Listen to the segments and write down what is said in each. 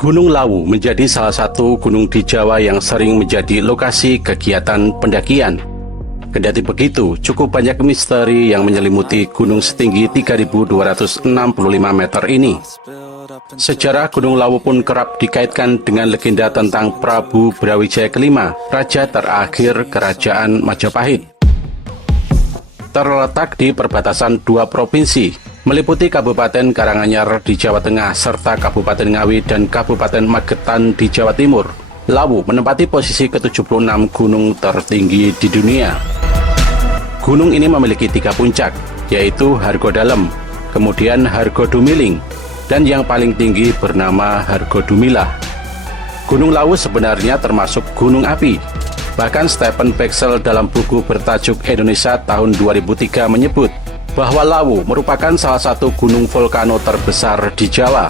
Gunung Lawu menjadi salah satu gunung di Jawa yang sering menjadi lokasi kegiatan pendakian. Kendati begitu, cukup banyak misteri yang menyelimuti gunung setinggi 3.265 meter ini. Sejarah Gunung Lawu pun kerap dikaitkan dengan legenda tentang Prabu Brawijaya kelima, raja terakhir Kerajaan Majapahit. Terletak di perbatasan dua provinsi, meliputi Kabupaten Karanganyar di Jawa Tengah serta Kabupaten Ngawi dan Kabupaten Magetan di Jawa Timur. Lawu menempati posisi ke-76 gunung tertinggi di dunia. Gunung ini memiliki 3 puncak, yaitu Hargodalem, kemudian Hargodumiling, dan yang paling tinggi bernama Hargodumilah. Gunung Lawu sebenarnya termasuk gunung api. Bahkan Stephen Pexell dalam buku bertajuk Indonesia tahun 2003 menyebut bahwa Lawu merupakan salah satu gunung volcano terbesar di Jawa.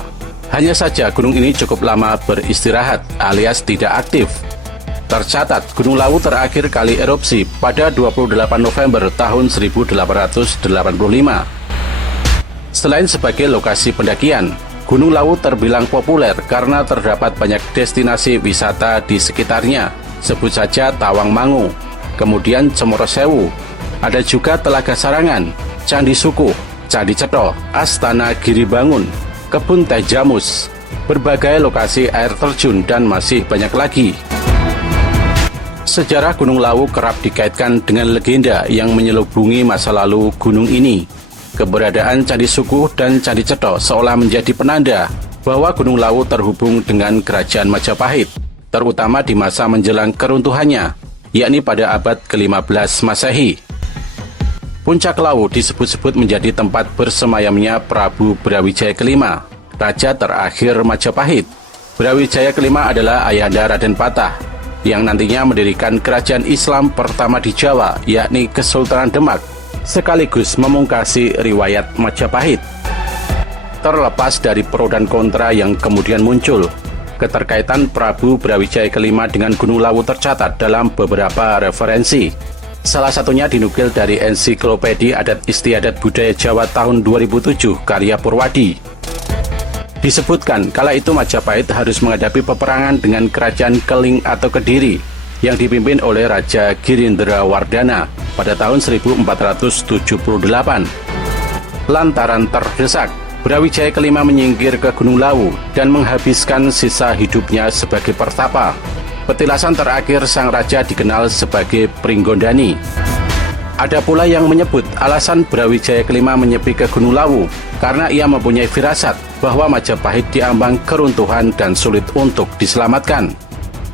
Hanya saja gunung ini cukup lama beristirahat alias tidak aktif. Tercatat Gunung Lawu terakhir kali erupsi pada 28 November tahun 1885. Selain sebagai lokasi pendakian, Gunung Lawu terbilang populer karena terdapat banyak destinasi wisata di sekitarnya. Sebut saja Tawangmangu, kemudian Cemoro Sewu, ada juga Telaga Sarangan, Candi Sukuh, Candi Cetho, Astana Giribangun, Kebun Teh Jamus, berbagai lokasi air terjun, dan masih banyak lagi. Sejarah Gunung Lawu kerap dikaitkan dengan legenda yang menyelubungi masa lalu gunung ini. Keberadaan Candi Sukuh dan Candi Cetho seolah menjadi penanda bahwa Gunung Lawu terhubung dengan Kerajaan Majapahit, terutama di masa menjelang keruntuhannya, yakni pada abad ke-15 Masehi. Puncak Lawu disebut-sebut menjadi tempat bersemayamnya Prabu Brawijaya kelima, raja terakhir Majapahit. Brawijaya kelima adalah ayahanda Raden Patah, yang nantinya mendirikan kerajaan Islam pertama di Jawa, yakni Kesultanan Demak, sekaligus memungkasi riwayat Majapahit. Terlepas dari pro dan kontra yang kemudian muncul, keterkaitan Prabu Brawijaya kelima dengan Gunung Lawu tercatat dalam beberapa referensi. Salah satunya dinukil dari Ensiklopedia Adat Istiadat Budaya Jawa tahun 2007 karya Purwadi. Disebutkan kala itu Majapahit harus menghadapi peperangan dengan Kerajaan Keling atau Kediri yang dipimpin oleh Raja Girindrawardana pada tahun 1478. Lantaran terdesak, Brawijaya kelima menyingkir ke Gunung Lawu dan menghabiskan sisa hidupnya sebagai pertapa. Petilasan terakhir sang raja dikenal sebagai Pringgondani. Ada pula yang menyebut alasan Brawijaya kelima menyepi ke Gunung Lawu karena ia mempunyai firasat bahwa Majapahit diambang keruntuhan dan sulit untuk diselamatkan.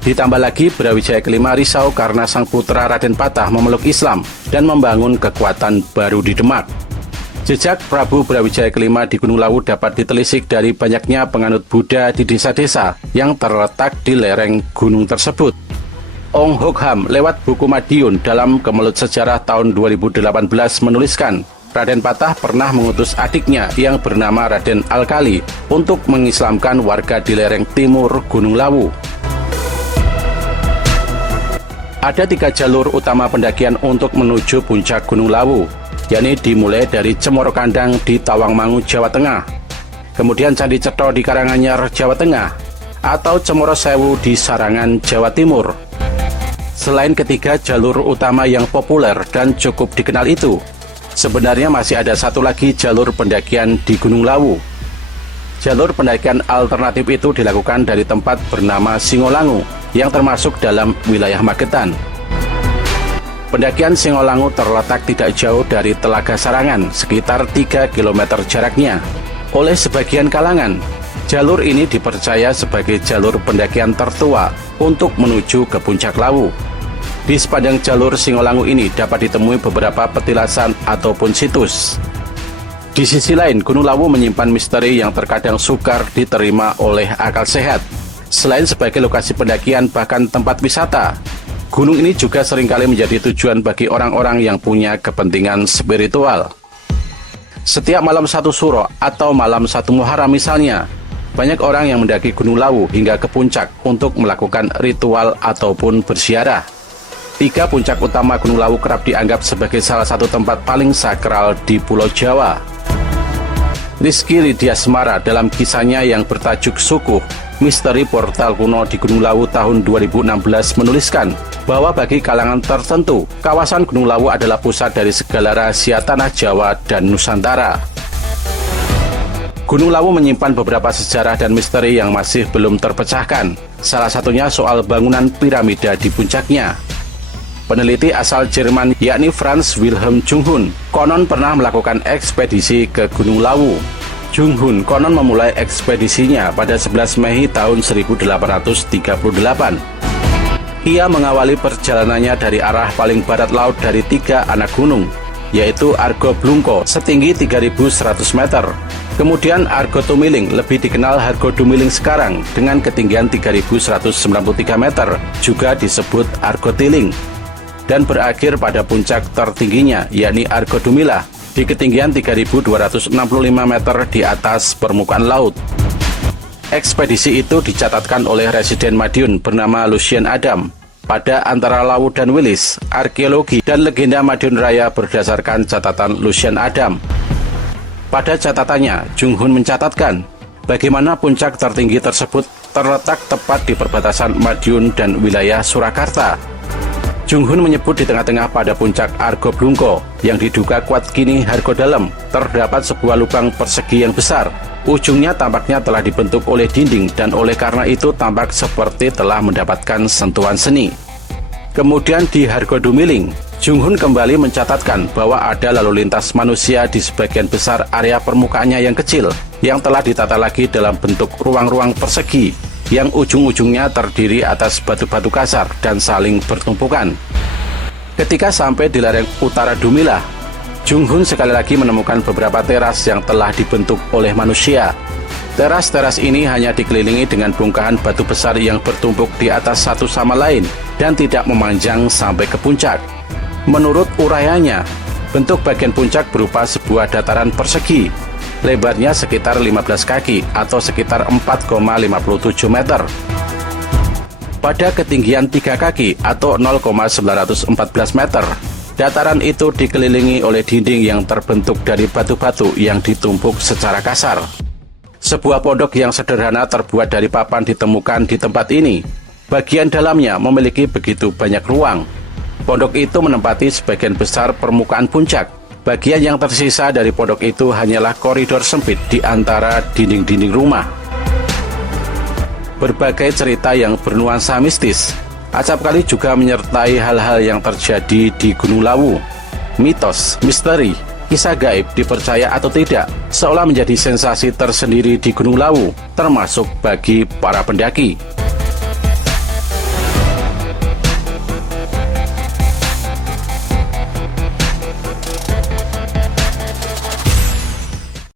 Ditambah lagi Brawijaya kelima risau karena sang putra Raden Patah memeluk Islam dan membangun kekuatan baru di Demak. Jejak Prabu Brawijaya kelima di Gunung Lawu dapat ditelisik dari banyaknya penganut Buddha di desa-desa yang terletak di lereng gunung tersebut. Ong Hok Ham lewat buku Madiun dalam Kemelut Sejarah tahun 2018 menuliskan, Raden Patah pernah mengutus adiknya yang bernama Raden Alkali untuk mengislamkan warga di lereng timur Gunung Lawu. Ada 3 jalur utama pendakian untuk menuju puncak Gunung Lawu, yakni dimulai dari Cemoro Kandang di Tawangmangu, Jawa Tengah, kemudian Candi Cetho di Karanganyar, Jawa Tengah, atau Cemoro Sewu di Sarangan, Jawa Timur. Selain ketiga jalur utama yang populer dan cukup dikenal itu, sebenarnya masih ada satu lagi jalur pendakian di Gunung Lawu. Jalur pendakian alternatif itu dilakukan dari tempat bernama Singolangu yang termasuk dalam wilayah Magetan. Pendakian Singolangu terletak tidak jauh dari Telaga Sarangan, sekitar 3 km jaraknya. Oleh sebagian kalangan, jalur ini dipercaya sebagai jalur pendakian tertua untuk menuju ke puncak Lawu. Di sepanjang jalur Singolangu ini dapat ditemui beberapa petilasan ataupun situs. Di sisi lain, Gunung Lawu menyimpan misteri yang terkadang sukar diterima oleh akal sehat. Selain sebagai lokasi pendakian bahkan tempat wisata, gunung ini juga seringkali menjadi tujuan bagi orang-orang yang punya kepentingan spiritual. Setiap malam 1 Suro atau malam 1 Muharram misalnya, banyak orang yang mendaki Gunung Lawu hingga ke puncak untuk melakukan ritual ataupun berziarah. 3 puncak utama Gunung Lawu kerap dianggap sebagai salah satu tempat paling sakral di Pulau Jawa. Rizky Ridya Semara dalam kisahnya yang bertajuk Sukuh Misteri Portal Kuno di Gunung Lawu tahun 2016 menuliskan bahwa bagi kalangan tertentu, kawasan Gunung Lawu adalah pusat dari segala rahasia tanah Jawa dan Nusantara. Gunung Lawu menyimpan beberapa sejarah dan misteri yang masih belum terpecahkan. Salah satunya soal bangunan piramida di puncaknya. Peneliti asal Jerman yakni Franz Wilhelm Junghun konon pernah melakukan ekspedisi ke Gunung Lawu. Junghun konon memulai ekspedisinya pada 11 Mei tahun 1838. Ia mengawali perjalanannya dari arah paling barat laut dari 3 anak gunung, yaitu Argo Blungko setinggi 3.100 meter. Kemudian Argo Tumiling, lebih dikenal Argo Dumiling sekarang, dengan ketinggian 3.193 meter, juga disebut Argo Tiling. Dan berakhir pada puncak tertingginya, yakni Argo Dumilah, di ketinggian 3.265 meter di atas permukaan laut. Ekspedisi itu dicatatkan oleh residen Madiun bernama Lucien Adam. Pada antara Lawu dan Wilis, arkeologi dan legenda Madiun Raya berdasarkan catatan Lucien Adam. Pada catatannya, Junghun mencatatkan bagaimana puncak tertinggi tersebut terletak tepat di perbatasan Madiun dan wilayah Surakarta. Junghun menyebut di tengah-tengah pada puncak Argo Blungko yang diduga kuat kini Argo Dalam terdapat sebuah lubang persegi yang besar. Ujungnya tampaknya telah dibentuk oleh dinding dan oleh karena itu tampak seperti telah mendapatkan sentuhan seni. Kemudian di Argo Dumiling, Junghun kembali mencatatkan bahwa ada lalu lintas manusia di sebagian besar area permukaannya yang kecil yang telah ditata lagi dalam bentuk ruang-ruang persegi yang ujung-ujungnya terdiri atas batu-batu kasar dan saling bertumpukan. Ketika sampai di lereng utara Dumilah, Junghun sekali lagi menemukan beberapa teras yang telah dibentuk oleh manusia. Teras-teras ini hanya dikelilingi dengan bongkahan batu besar yang bertumpuk di atas satu sama lain dan tidak memanjang sampai ke puncak. Menurut uraiannya, bentuk bagian puncak berupa sebuah dataran persegi. Lebarnya sekitar 15 kaki atau sekitar 4,57 meter. Pada ketinggian 3 kaki atau 0,914 meter, dataran itu dikelilingi oleh dinding yang terbentuk dari batu-batu yang ditumpuk secara kasar. Sebuah pondok yang sederhana terbuat dari papan ditemukan di tempat ini. Bagian dalamnya memiliki begitu banyak ruang. Pondok itu menempati sebagian besar permukaan puncak. Bagian yang tersisa dari pondok itu hanyalah koridor sempit di antara dinding-dinding rumah. Berbagai cerita yang bernuansa mistis acapkali juga menyertai hal-hal yang terjadi di Gunung Lawu. Mitos, misteri, kisah gaib dipercaya atau tidak seolah menjadi sensasi tersendiri di Gunung Lawu, termasuk bagi para pendaki.